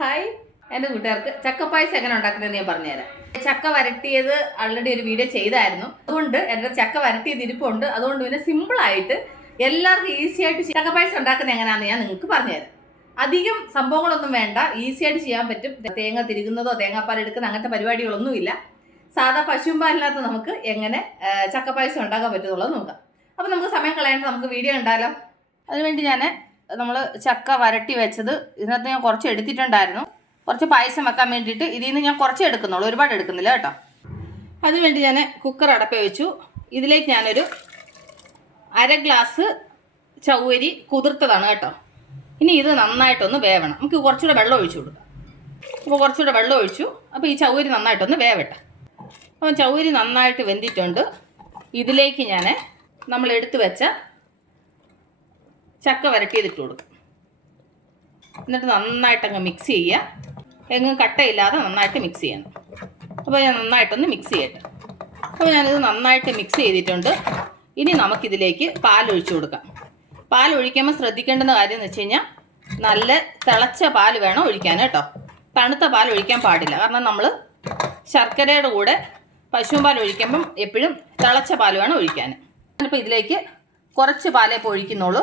Hi. എന്റെ കൂട്ടുകാർക്ക് ചക്കപ്പായസം എങ്ങനെ ഉണ്ടാക്കുന്നതെന്ന് ഞാൻ പറഞ്ഞുതരാം. ചക്ക വരട്ടിയത് ആൾറെഡി ഒരു വീഡിയോ ചെയ്തായിരുന്നു. അതുകൊണ്ട് എന്റെ ചക്ക വരട്ടിയത് ഇരിപ്പുണ്ട് അതുകൊണ്ട് പിന്നെ സിമ്പിളായിട്ട് എല്ലാവർക്കും ഈസി ആയിട്ട് ചക്കപ്പായസം ഉണ്ടാക്കുന്നത് എങ്ങനെയാണെന്ന് ഞാൻ നിങ്ങൾക്ക് പറഞ്ഞുതരാം. അധികം സംഭവങ്ങളൊന്നും വേണ്ട. ഈസി ആയിട്ട് ചെയ്യാൻ പറ്റും. തേങ്ങ തിരുകുന്നതോ തേങ്ങാപ്പാൽ എടുക്കുന്ന അങ്ങനത്തെ പരിപാടികളൊന്നുമില്ല. സാധാ പശുമ്പാലിനകത്ത് നമുക്ക് എങ്ങനെ ചക്കപ്പായസം ഉണ്ടാക്കാൻ പറ്റുന്നുള്ളത് നോക്കാം. അപ്പോൾ നമുക്ക് സമയം കളയാണ്ട് നമുക്ക് വീഡിയോ ഉണ്ടാലോ അതിനുവേണ്ടി ഞാൻ നമ്മൾ ചക്ക വരട്ടി വെച്ചത് ഇതിനകത്ത് ഞാൻ കുറച്ച് എടുത്തിട്ടുണ്ടായിരുന്നു. കുറച്ച് പായസം വെക്കാൻ വേണ്ടിയിട്ട് ഇതിൽ നിന്ന് ഞാൻ കുറച്ച് എടുക്കുന്നുള്ളൂ. ഒരുപാട് എടുക്കുന്നില്ല കേട്ടോ. അതിനുവേണ്ടി ഞാൻ കുക്കർ അടപ്പ വെച്ചു. ഇതിലേക്ക് ഞാനൊരു അര ഗ്ലാസ് ചൗവരി കുതിർത്തതാണ് കേട്ടോ. ഇനി ഇത് നന്നായിട്ടൊന്ന് വേവണം. നമുക്ക് കുറച്ചുകൂടെ വെള്ളം ഒഴിച്ചു കൊടുക്കാം. അപ്പോൾ കുറച്ചുകൂടെ വെള്ളം ഒഴിച്ചു. അപ്പോൾ ഈ ചൗവരി നന്നായിട്ടൊന്ന് വേവട്ടെ. അപ്പോൾ ചൗവരി നന്നായിട്ട് വെന്തിട്ടുണ്ട്. ഇതിലേക്ക് ഞാൻ നമ്മൾ എടുത്തു വെച്ച ചക്ക വരട്ടിയതിട്ട് കൊടുക്കും. എന്നിട്ട് നന്നായിട്ട് അങ്ങ് മിക്സ് ചെയ്യുക എങ്ങും കട്ടയില്ലാതെ നന്നായിട്ട് മിക്സ് ചെയ്യണം. അപ്പോൾ ഞാൻ നന്നായിട്ടൊന്ന് മിക്സ് ചെയ്യട്ടെ. അപ്പോൾ ഞാനിത് നന്നായിട്ട് മിക്സ് ചെയ്തിട്ടുണ്ട്. ഇനി നമുക്കിതിലേക്ക് പാൽ ഒഴിച്ചു കൊടുക്കാം. പാൽ ഒഴിക്കുമ്പോൾ ശ്രദ്ധിക്കേണ്ടുന്ന കാര്യം എന്ന് വെച്ച് കഴിഞ്ഞാൽ നല്ല തിളച്ച പാൽ വേണം ഒഴിക്കാൻ കേട്ടോ. തണുത്ത പാൽ ഒഴിക്കാൻ പാടില്ല. കാരണം നമ്മൾ ശർക്കരയുടെ കൂടെ പശുവും പാൽ ഒഴിക്കുമ്പം എപ്പോഴും തിളച്ച പാൽ വേണം ഒഴിക്കാൻ. ഞാനിപ്പോൾ ഇതിലേക്ക് കുറച്ച് പാലേ ഇപ്പോൾ ഒഴിക്കുന്നുള്ളൂ.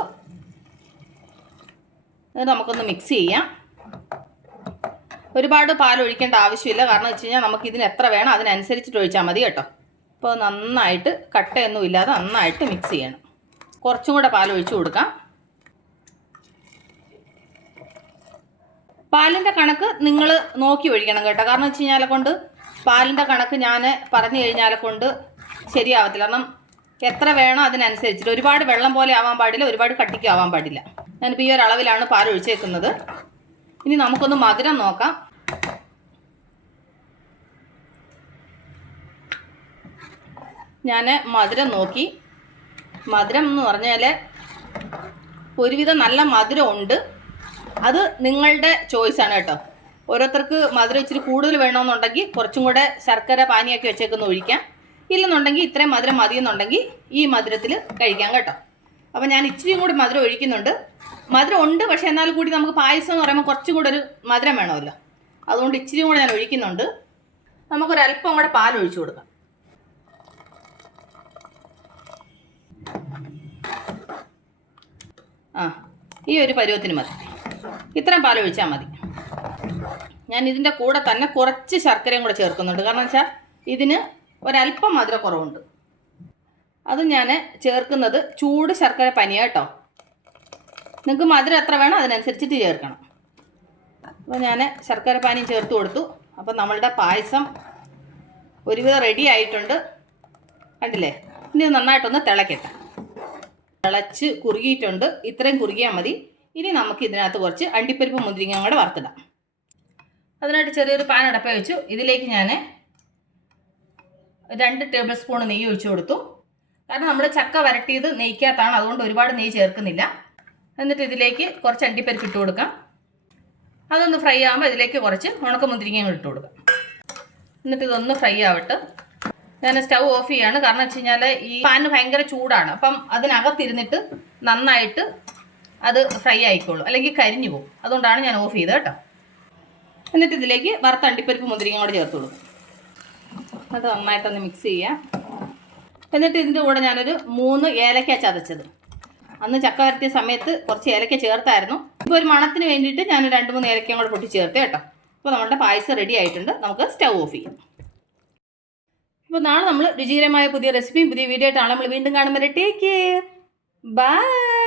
ഇത് നമുക്കൊന്ന് മിക്സ് ചെയ്യാം. ഒരുപാട് പാൽ ഒഴിക്കേണ്ട ആവശ്യമില്ല. കാരണം വെച്ച് കഴിഞ്ഞാൽ നമുക്ക് ഇതിന് എത്ര വേണം അതിനനുസരിച്ചിട്ട് ഒഴിച്ചാൽ മതി കേട്ടോ. അപ്പോൾ നന്നായിട്ട് കട്ടയൊന്നും ഇല്ലാതെ നന്നായിട്ട് മിക്സ് ചെയ്യണം. കുറച്ചും കൂടെ പാൽ ഒഴിച്ചു കൊടുക്കാം. പാലിന്റെ കണക്ക് നിങ്ങൾ നോക്കി ഒഴിക്കണം കേട്ടോ. കാരണം വെച്ച് കഴിഞ്ഞാൽ കൊണ്ട് പാലിന്റെ കണക്ക് ഞാൻ പറഞ്ഞു കഴിഞ്ഞാൽ കൊണ്ട് ശരിയാവത്തില്ല. കാരണം എത്ര വേണോ അതിനനുസരിച്ചിട്ട് ഒരുപാട് വെള്ളം പോലെ ആവാൻ പാടില്ല ഒരുപാട് കട്ടിക്കും ആവാൻ പാടില്ല. ഞാനിപ്പോൾ ഈ ഒരു അളവിലാണ് പാൽ ഒഴിച്ചേക്കുന്നത് ഇനി നമുക്കൊന്ന് മധുരം നോക്കാം. ഞാൻ മധുരം നോക്കി. മധുരം എന്ന് പറഞ്ഞാൽ ഒരുവിധം നല്ല മധുരം ഉണ്ട്. അത് നിങ്ങളുടെ ചോയ്സാണ് കേട്ടോ. ഓരോരുത്തർക്ക് മധുരം ഇച്ചിരി കൂടുതൽ വേണമെന്നുണ്ടെങ്കിൽ കുറച്ചും കൂടെ ശർക്കര പാനിയൊക്കെ വെച്ചേക്കൊന്ന് ഒഴിക്കാം. ഇല്ലെന്നുണ്ടെങ്കിൽ ഇത്രയും മധുരം മതിയെന്നുണ്ടെങ്കിൽ ഈ മധുരത്തിൽ കഴിക്കാം കേട്ടോ. അപ്പോൾ ഞാൻ ഇച്ചിരിയും കൂടി മധുരം ഒഴിക്കുന്നുണ്ട്. മധുരം ഉണ്ട് പക്ഷേ എന്നാൽ കൂടി നമുക്ക് പായസം എന്ന് പറയുമ്പോൾ കുറച്ചും കൂടെ ഒരു മധുരം വേണമല്ലോ. അതുകൊണ്ട് ഇച്ചിരിയും കൂടെ ഞാൻ ഒഴിക്കുന്നുണ്ട്. നമുക്കൊരല്പം കൂടെ പാൽ ഒഴിച്ചു കൊടുക്കാം. ആ ഈ ഒരു പരുവത്തിന് മതി. ഇത്രയും പാൽ ഒഴിച്ചാൽ മതി. ഞാൻ ഇതിന്റെ കൂടെ തന്നെ കുറച്ച് ശർക്കരയും കൂടെ ചേർക്കുന്നുണ്ട്. കാരണം വെച്ചാൽ ഇതിന് ഒരല്പം മധുരക്കുറവുണ്ട്. അത് ഞാൻ ചേർക്കുന്നത് ചൂട് ശർക്കര പനിയാ കേട്ടോ നിങ്ങൾക്ക് മധുരം എത്ര വേണോ അതിനനുസരിച്ചിട്ട് ചേർക്കണം. അപ്പോൾ ഞാൻ ശർക്കര പാനിയും ചേർത്ത് കൊടുത്തു. അപ്പോൾ നമ്മളുടെ പായസം ഒരുവിധം റെഡി ആയിട്ടുണ്ട്. കണ്ടില്ലേ? ഇനി നന്നായിട്ടൊന്ന് തിളക്കട്ടെ. തിളച്ച് കുറുകിയിട്ടുണ്ട്. ഇത്രയും കുറുകിയാൽ മതി. ഇനി നമുക്ക് ഇതിനകത്ത് കുറച്ച് അണ്ടിപ്പരിപ്പ് മുന്തിരിങ്ങ കൂടെ വറുത്തിടാം. അതിനായിട്ട് ചെറിയൊരു പാൻ അടപ്പ വെച്ചു. ഇതിലേക്ക് ഞാൻ രണ്ട് ടേബിൾ സ്പൂൺ നെയ്യ് ഒഴിച്ചു കൊടുത്തു. കാരണം നമ്മൾ ചക്ക വരട്ടിയത് നെയ്ക്കകത്താണ്. അതുകൊണ്ട് ഒരുപാട് നെയ്യ് ചേർക്കുന്നില്ല. എന്നിട്ട് ഇതിലേക്ക് കുറച്ച് അണ്ടിപ്പരിപ്പ് ഇട്ട് കൊടുക്കാം. അതൊന്ന് ഫ്രൈ ആകുമ്പോൾ ഇതിലേക്ക് കുറച്ച് ഉണക്ക മുന്തിരിങ്ങയും ഇട്ട് കൊടുക്കാം. എന്നിട്ട് ഇതൊന്ന് ഫ്രൈ ആവട്ടെ. ഞാൻ സ്റ്റൗ ഓഫ് ചെയ്യാണ്. കാരണം വെച്ച് കഴിഞ്ഞാൽ ഈ പാന് ഭയങ്കര ചൂടാണ്. അപ്പം അതിനകത്തിരുന്നിട്ട് നന്നായിട്ട് അത് ഫ്രൈ ആയിക്കോളൂ. അല്ലെങ്കിൽ കരിഞ്ഞു പോകും. അതുകൊണ്ടാണ് ഞാൻ ഓഫ് ചെയ്തത് കേട്ടോ. എന്നിട്ട് ഇതിലേക്ക് വറുത്ത അണ്ടിപ്പരിപ്പ് മുന്തിരിങ്ങ കൂടെ ചേർത്ത് കൊടുക്കും. അത് നന്നായിട്ടൊന്ന് മിക്സ് ചെയ്യാം. എന്നിട്ട് ഇതിന്റെ കൂടെ ഞാനൊരു മൂന്ന് ഏലക്ക ചതച്ചത്. അന്ന് ചക്ക വരത്തിയ സമയത്ത് കുറച്ച് ഏലക്ക ചേർത്തായിരുന്നു. ഇപ്പോൾ ഒരു മണത്തിന് വേണ്ടിയിട്ട് ഞാൻ രണ്ട് മൂന്ന് ഏലക്കയും കൂടെ പൊട്ടി ചേർത്ത് കേട്ടോ. അപ്പോൾ നമ്മുടെ പായസം റെഡി ആയിട്ടുണ്ട്. നമുക്ക് സ്റ്റൗ ഓഫ് ചെയ്യാം. അപ്പോൾ നാളെ നമ്മൾ രുചികരമായ പുതിയ റെസിപ്പിയും പുതിയ വീഡിയോ ആയിട്ടാണ് നമ്മൾ വീണ്ടും കാണുമ്പോൾ ടേക്ക് കെയർ ബൈ